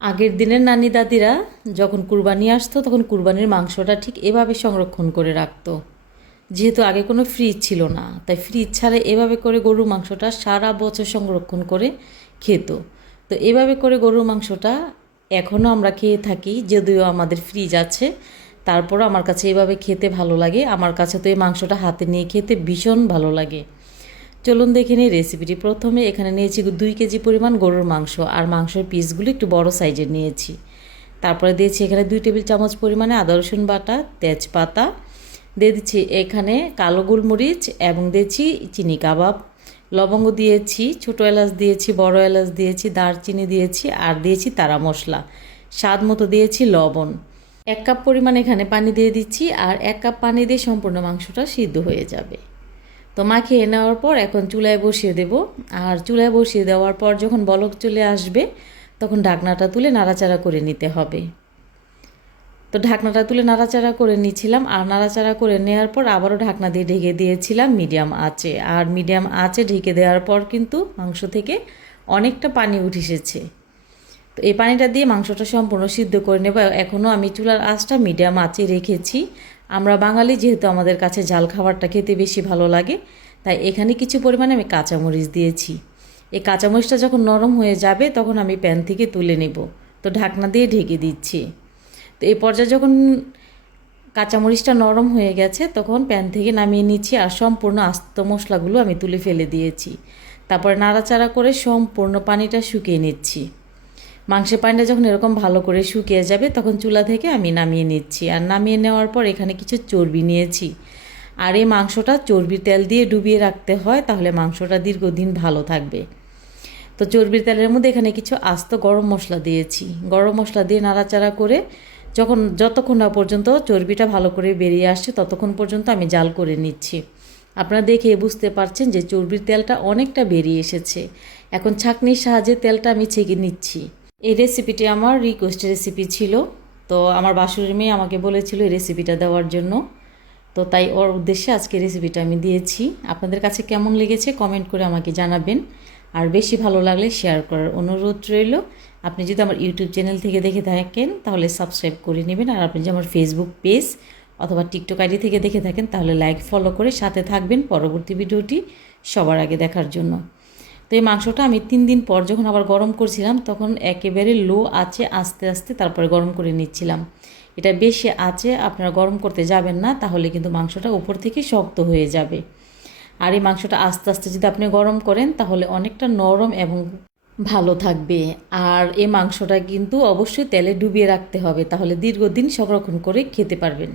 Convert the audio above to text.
আগের দিনের নানি দাদিরা যখন কুরবানি আসতো তখন কুরবানির মাংসটা ঠিক এভাবে সংরক্ষণ করে রাখতো। যেহেতু আগে কোনো ফ্রিজ ছিল না, তাই ফ্রিজ ছাড়া এভাবে করে গরুর মাংসটা সারা বছর সংরক্ষণ করে খেত। তো এভাবে করে গরুর মাংসটা এখনও আমরা খেয়ে থাকি, যদিও আমাদের ফ্রিজ আছে। তারপরও আমার কাছে এভাবে খেতে ভালো লাগে। আমার কাছে তো এই মাংসটা হাতে নিয়ে খেতে ভীষণ ভালো লাগে। চলুন দেখে নিই রেসিপিটি। প্রথমে এখানে নিয়েছি 2 কেজি পরিমাণ গরুর মাংস, আর মাংসের পিসগুলো একটু বড় সাইজের নিয়েছি। তারপরে দিয়েছি এখানে 2 টেবিল চামচ পরিমাণে আদা রসুন বাটা, তেজপাতা দিয়ে দিচ্ছি, এখানে কালো গোলমরিচ এবং দিয়েছি চিনি কাবাব, লবঙ্গ দিয়েছি, ছোটো এলাচ দিয়েছি, বড় এলাচ দিয়েছি, দারচিনি দিয়েছি, আর দিয়েছি তারা মশলা, স্বাদ মতো দিয়েছি লবণ। 1 কাপ পরিমাণ এখানে পানি দিয়ে দিচ্ছি, আর 1 কাপ পানি দিয়ে সম্পূর্ণ মাংসটা সিদ্ধ হয়ে যাবে। তো মাখিয়ে নেওয়ার পর এখন চুলায় বসিয়ে দেব। আর চুলায় বসিয়ে দেওয়ার পর যখন বলক চলে আসবে তখন ঢাকনাটা তুলে নাড়াচাড়া করে নিতে হবে। তো ঢাকনাটা তুলে নাড়াচাড়া করে নিয়েছিলাম, আর নাড়াচাড়া করে নেওয়ার পর আবারও ঢাকনা দিয়ে ঢেকে দিয়েছিলাম মিডিয়াম আঁচে। আর মিডিয়াম আঁচে ঢেকে দেওয়ার পর কিন্তু মাংস থেকে অনেকটা পানি উঠে এসেছে। তো এই পানিটা দিয়ে মাংসটা সম্পূর্ণ সিদ্ধ করে নেব। এখনও আমি চুলার আঁচটা মিডিয়াম আঁচে রেখেছি। আমরা বাঙালি, যেহেতু আমাদের কাছে ঝাল খাবারটা খেতে বেশি ভালো লাগে, তাই এখানে কিছু পরিমাণে আমি কাঁচামরিচ দিয়েছি। এই কাঁচামরিচটা যখন নরম হয়ে যাবে তখন আমি প্যান থেকে তুলে নেব। তো ঢাকনা দিয়ে ঢেকে দিচ্ছি। তো এই পর্যায়ে যখন কাঁচামরিচটা নরম হয়ে গেছে তখন প্যান থেকে নামিয়ে নিচ্ছি, আর সম্পূর্ণ আস্ত মশলাগুলো আমি তুলে ফেলে দিয়েছি। তারপরে নাড়াচাড়া করে সম্পূর্ণ পানিটা শুকিয়ে নিচ্ছি। মাংসের পানিটা যখন এরকম ভালো করে শুকিয়ে যাবে তখন চুলা থেকে আমি নামিয়ে নিচ্ছি। আর নামিয়ে নেওয়ার পর এখানে কিছু চর্বি নিয়েছি। আর এই মাংসটা চর্বির তেল দিয়ে ডুবিয়ে রাখতে হয়, তাহলে মাংসটা দীর্ঘদিন ভালো থাকবে। তো চর্বির তেলের মধ্যে এখানে কিছু আস্ত গরম মশলা দিয়েছি। গরম মশলা দিয়ে নাড়াচাড়া করে যতক্ষণ না পর্যন্ত চর্বিটা ভালো করে বেরিয়ে আসছে ততক্ষণ পর্যন্ত আমি জাল করে নিচ্ছি। আপনারা দেখে বুঝতে পারছেন যে চর্বির তেলটা অনেকটা বেরিয়ে এসেছে। এখন ছাঁকনির সাহায্যে তেলটা আমি ছেঁকে নিচ্ছি। এই রেসিপিটি আমার রিকোয়েস্ট রেসিপি ছিল। তো আমার বাসুরের মেয়ে আমাকে বলেছিল এই রেসিপিটা দেওয়ার জন্য, তো তাই ওর উদ্দেশ্যে আজকে রেসিপিটা আমি দিয়েছি। আপনাদের কাছে কেমন লেগেছে কমেন্ট করে আমাকে জানাবেন, আর বেশি ভালো লাগলে শেয়ার করার অনুরোধ রইল। আপনি যদি আমার ইউটিউব চ্যানেল থেকে দেখে থাকেন তাহলে সাবস্ক্রাইব করে নেবেন, আর আপনি যদি আমার ফেসবুক পেজ অথবা টিকটক আইডি থেকে দেখে থাকেন তাহলে লাইক ফলো করে সাথে থাকবেন পরবর্তী ভিডিওটি সবার আগে দেখার জন্য। তো এই মাংসটা আমি 3 দিন পর যখন আবার গরম করছিলাম তখন একেবারে লো আঁচে আস্তে আস্তে তারপরে গরম করে নিচ্ছিলাম। এটা বেশি আঁচে আপনারা গরম করতে যাবেন না, তাহলে কিন্তু মাংসটা উপর থেকে শক্ত হয়ে যাবে। আর এই মাংসটা আস্তে আস্তে যদি আপনি গরম করেন তাহলে অনেকটা নরম এবং ভালো থাকবে। আর এই মাংসটা কিন্তু অবশ্যই তেলে ডুবিয়ে রাখতে হবে, তাহলে দীর্ঘদিন সংরক্ষণ করে খেতে পারবেন।